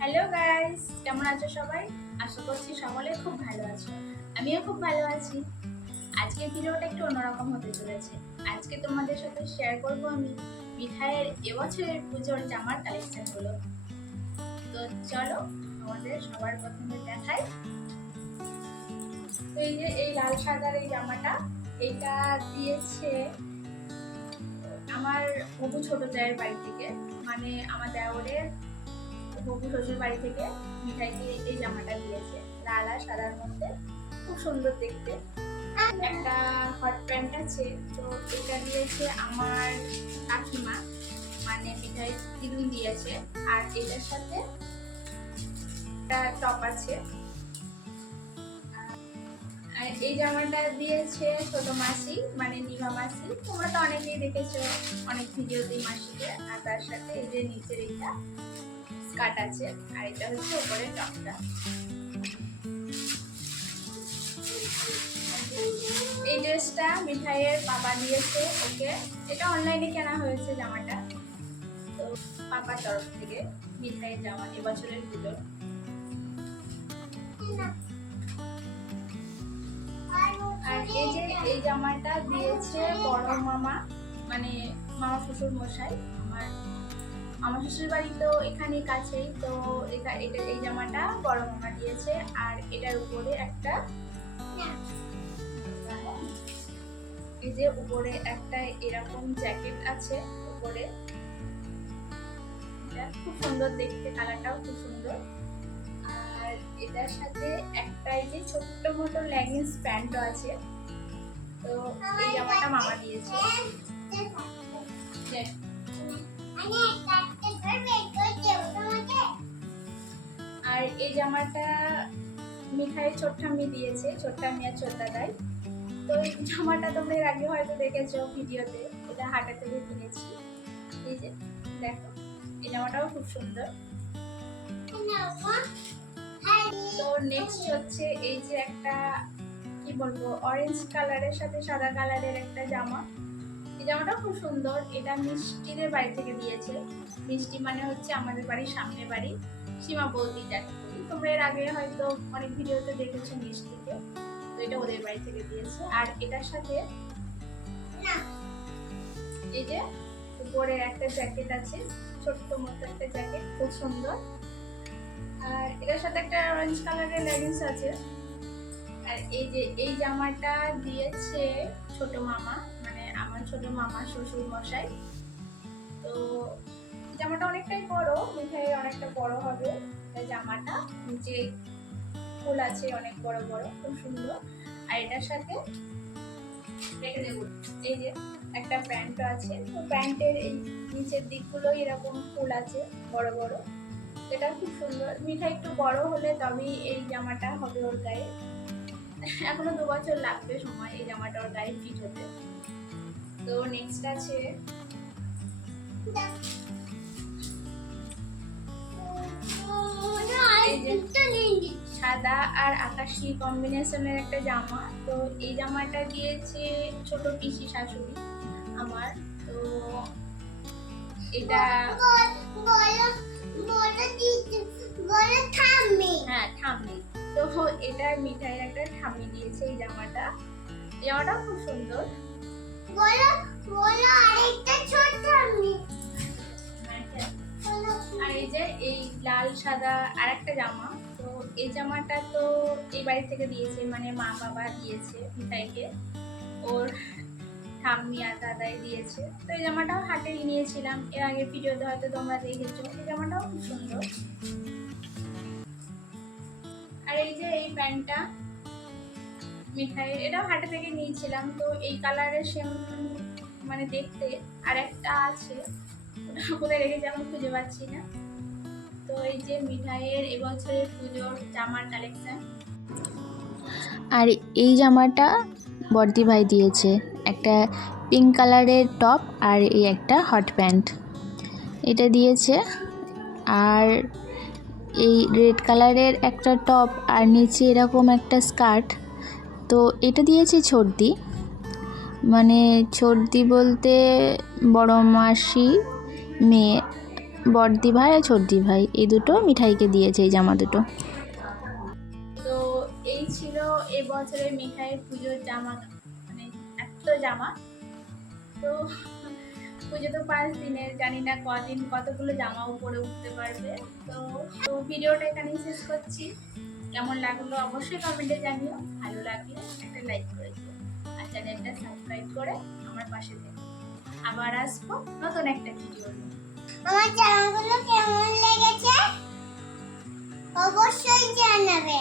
Hello guys, কেমন আছো সবাই? আশা করছি সকলে খুব ভালো আছো। আমিও খুব ভালো আছি। আজকের ভিডিওটা একটু অন্যরকম হতে চলেছে। আজকে তোমাদের সাথে শেয়ার করব আমি মিঠাইয়ের এবছরের পুজোর জামার কালেকশনগুলো। তো চলো আমাদের সবার প্রথমে দেখাই। তো এই যে এই লাল সাদার এই জামাটা, এটা দিয়েছে আমার হবু ছোট জায়ের বাড়ি থেকে, মানে আমার দেওরের হবু শ্বশুর বাড়ি থেকে মিঠাইকে এই জামাটা দিয়েছে লাল আর সাদার মধ্যে, খুব সুন্দর দেখতে। একটা হট প্যান্ট আছে, তো এটা দিয়েছে আমার কাকিমা, মানে মিঠাই দিদুন দিয়েছে। আর এটার সাথে একটা টপ আছে। আর এই জামাটা দিয়েছে ছোট মাসি, মানে নিভা মাসি। তোমরা তো অনেকেই দেখেছো অনেক ভিডিওতে মাসিকে। আর তার সাথে এই যে নিচের এইটা স্কার্ট আছে, আর এটা হচ্ছে উপরে টপটা। এই ড্রেসটা মিঠাইয়ের বাবা দিয়েছে ওকে। এটা অনলাইনে কেনা হয়েছে জামাটা, তো পাপার তরফ থেকে মিঠাইয়ের জামা এবছরের পুজো। আর এই যে এই জামাটা দিয়েছে বড় মামা, মানে মামা শ্বশুর মশাই। আমার শ্বশুর বাড়ি তো এখানে কাছেই, তো এটা এই জামাটা বড় মামা দিয়েছে। আর এটার উপরে একটা, এই যে উপরে একটা এরকম জ্যাকেট আছে উপরে, এটা খুব সুন্দর দেখতে, কালারটাও খুব সুন্দর। আর এটার সাথে একটা এই যে ছোট্ট মতো লেগিংস প্যান্টও আছে। তো এই জামাটা মামা দিয়েছে। আর এই জামাটা মিঠাই ছোট্টাম্মি দিয়েছে, ছোট্টাম্মি আর ছোট্টাদাই। তো এই জামাটা তোমরা এর আগে হয়তো দেখেছো ভিডিওতে, এটা হাটা থেকে কিনেছি। এই যে দেখো, এই জামাটাও খুব সুন্দর। তো নেক্সট হচ্ছে এই যে একটা, কি বলবো, অরেঞ্জ কালারের সাথে সাদা কালারের একটা জামা। এই জামাটাও খুব সুন্দর। এটা মিষ্টিদের বাড়ি থেকে দিয়েছে। মিষ্টি মানে হচ্ছে আমাদের বাড়ির সামনে বাড়ি, সীমা বৌদি যাকে বলি। তোমরা এর আগে হয়তো অনেক ভিডিওতে দেখেছো মিষ্টিকে, তো এটা ওদের বাড়ি থেকে দিয়েছে। আর এটার সাথে এই যে উপরে একটা জ্যাকেট আছে, ছোট্ট মতো একটা জ্যাকেট, খুব সুন্দর। আর এটার সাথে একটা অরেঞ্জ কালারের লেগিংস আছে। আর এই যে এই জামাটা দিয়েছে ছোট মামা, মানে আমার ছোট মামা শ্বশুর মশাই। তো জামাটা অনেকটাই বড়, মিঠাই অনেকটা বড় হবে জামাটা। নিচে ফুল আছে অনেক বড় বড়, খুব সুন্দর। আর এটার সাথে রেখে দেবো এই যে একটা প্যান্টও আছে। তো প্যান্টের এই নিচের দিকগুলো এরকম ফুল আছে বড় বড়, এটা খুব সুন্দর। মিঠাই একটু বড় হলে তবেই এই জামাটা হবে ওর গায়ে। এখনো 2 বছর লাগবে সময় এই জামাটা ওর গায়ে ফিট হতে। তো নেক্সট আছে সাদা আর আকাশি কম্বিনেশনের একটা জামা। তো এই জামাটা দিয়েছে ছোট পিসি শাশুড়ি আমার। তো এটা হ্যাঁ ঠাম্মি। তো এটা মিঠাইয়ের একটা ঠাম্মি দিয়েছে এই জামাটা। জামাটা খুব সুন্দর। আর এই যে এই লাল সাদা আর একটা জামা। তো এই জামাটা তো এই বাড়ি থেকে দিয়েছে, মানে মা বাবা দিয়েছে মিঠাইকে, ওর ঠাম্মি আর দাদাই দিয়েছে। তো এই জামাটাও হাটে নিয়েছিলাম, এর আগে ভিডিওতে হয়তো তোমরা দেখেছো। এই জামাটাও খুব সুন্দর। আর এই যে এই প্যান্টটা মিঠাইয়ের, এটাও হাটে থেকে নিয়েছিলাম। তো এই কালারের সেম মানে দেখতে আর একটা আছে, ওটা কোথায় রেখেছি আমি খুঁজে পাচ্ছি না। তো এই যে মিঠাইয়ের এবছরের পুজোর জামার কালেকশন। আর এই জামাটা বর্দি ভাই দিয়েছে, একটা পিঙ্ক কালারের টপ আর এই একটা হট প্যান্ট এটা দিয়েছে। আর এই রেড কালারের একটা টপ আর নিচে এরকম একটা স্কার্ট, তো এটা দিয়েছে ছোটদি, মানে ছোটদি বলতে বড় মাসি মেয়ে, বড়দি ভাই আর ছোটদি ভাই এই দুটো মিঠাইকে দিয়েছে এই জামা দুটো। তো এই ছিল এবছরের মিঠাইয়ের পুজোর জামা, মানে এত জামা। তো পুজো তো 5 দিনের, জানি না কদিন কতগুলো জামাও পরে উঠতে পারবে। তো তো ভিডিওটা এখানেই শেষ করছি। কেমন লাগলো অবশ্যই কমেন্টে জানিও, ভালো লাগলে একটা লাইক করে দিও আর চ্যানেলটা সাবস্ক্রাইব করে আমার পাশে থেকো। আবার আসবো নতুন একটা ভিডিও নিয়ে। আমার জামাগুলো কেমন লেগেছে অবশ্যই জানাবে।